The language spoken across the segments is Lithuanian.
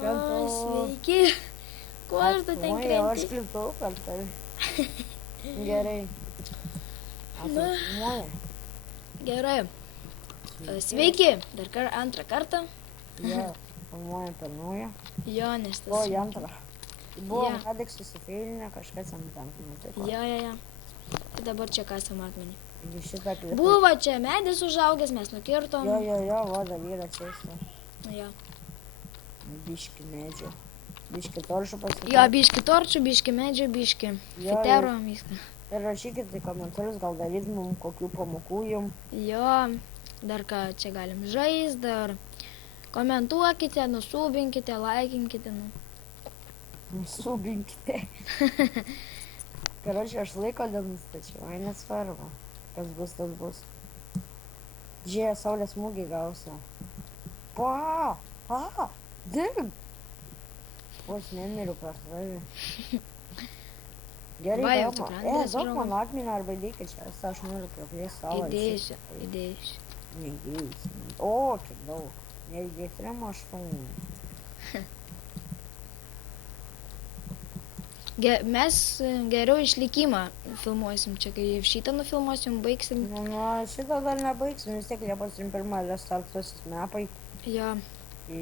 krentau. Sveiki. Ko aš tu ten Oi, krenti? aš krentau per tave. Gerai. Filmuoja. Gerai. Sveiki. Dar antrą kartą. Jo, filmuoja per naują. Jo, nes O, tas... į antrą. Buvom Jo. ką tik susifeilinę, kažkas ant ten nutiko. Jo. Tai dabar čia kasam akmenį. Taigi šitą klipą. Buvo čia medis užaugęs, mes nukirtom. Jo, voda vyra čia. Jo. Biški medžio. Biški toršų pasakyti. Jo, biški torčių, biški medžių, biški Jo, fitero, viską. Ir rašykit į komentarus, gal daryt mum kokių pamokų jum. Jo, dar ką čia galim žaist, dar komentuokite, nusubinkite, laikinkite. Subinkite. Karočiui, aš laiko nenustačiau, nesvarbu. Kas bus, tas bus. Žiūrėjau, saulės smūgį gausiu. Dig! Vos nemiriu per tave. Gerai, Va, jau daug tu man. krantės Daug užaugo. man akmenį arba dėkit čia, aš noriu praplėsti salą. Įdėsiu. Neįdėsiu. O, kiek daug. Neįdėk 3-8. Mes geriau išlikimą filmuosim čia, kai šitą nufilmuosim, baigsim. Nu, šitą dar nebaigsim, vis tiek Liepos 31 restartuosis mepai. Jo, Tai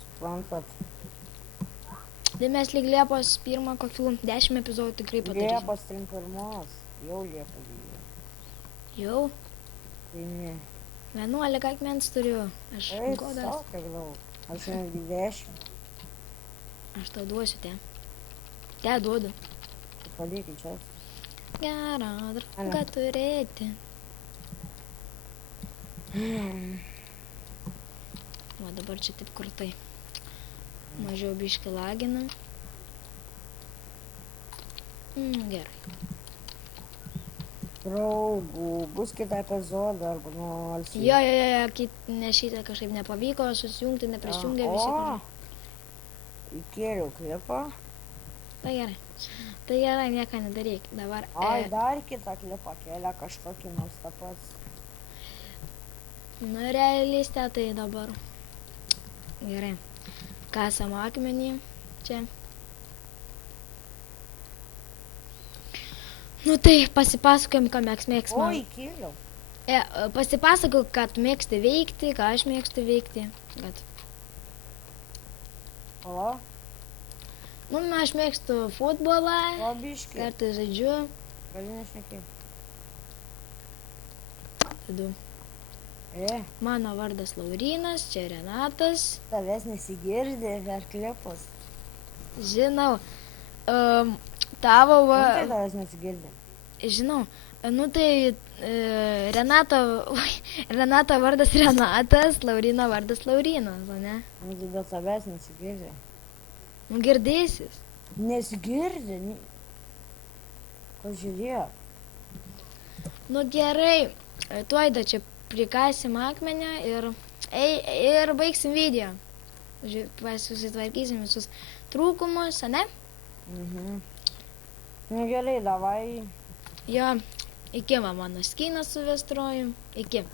suprantat. tai mes lyg Liepos 1 kokių 10 epizodų tikrai padarysim. Liepos 31. Jau Liepos 2. Jau, Tai ne. 11 akmens turiu. Aš Eik, godas. sau kiek daug. Aš netgi 10. Aš tau duosiu te. Te duodu. Tai palikit čia. Gerą draugą turėti. Va dabar čia taip kurtai. Mažiau biški lagina. Gerai. Draugų, bus kitą epizodą arba nors. Jo, ne šitą kažkaip nepavyko susijungti, neprisijungė visi. Įkėliau klipą. Tai gerai, nieko nedaryk. Dabar... Ai, dar kitą klipą kėlė kažkokį nors tą pats. Nu, realistė tai dabar. Gerai. Kasam akmenį čia. Nu tai, pasipasakojom, ką mes mėgstam. O, įkėliau. Pasipasakau, ką tu mėgsti veikti, ką aš mėgstu veikti. Kad... O, Nu, aš mėgstu futbolą, biški. kartais žaidžiu. Gali nešnekėti. Tada. Mano vardas Laurynas, čia Renatas. Tavęs nesigirdi per klipus. Žinau, tavo va... Nu, tai tavęs nesigirdi. Žinau, nu tai Renato vardas Renatas, Laurino vardas Laurinas, o ne? Nu, tai dėl tavęs nesigirdi. Nu, girdėsis. Nesigirdi. Ko žiūrėjo? Nu gerai, tuoj da čia prikasim akmenį ir baigsim video. Susitvarkysim visus trūkumus, ne? Nu gerai, davai. Jo, iki mano skiną suvestrojim. Iki.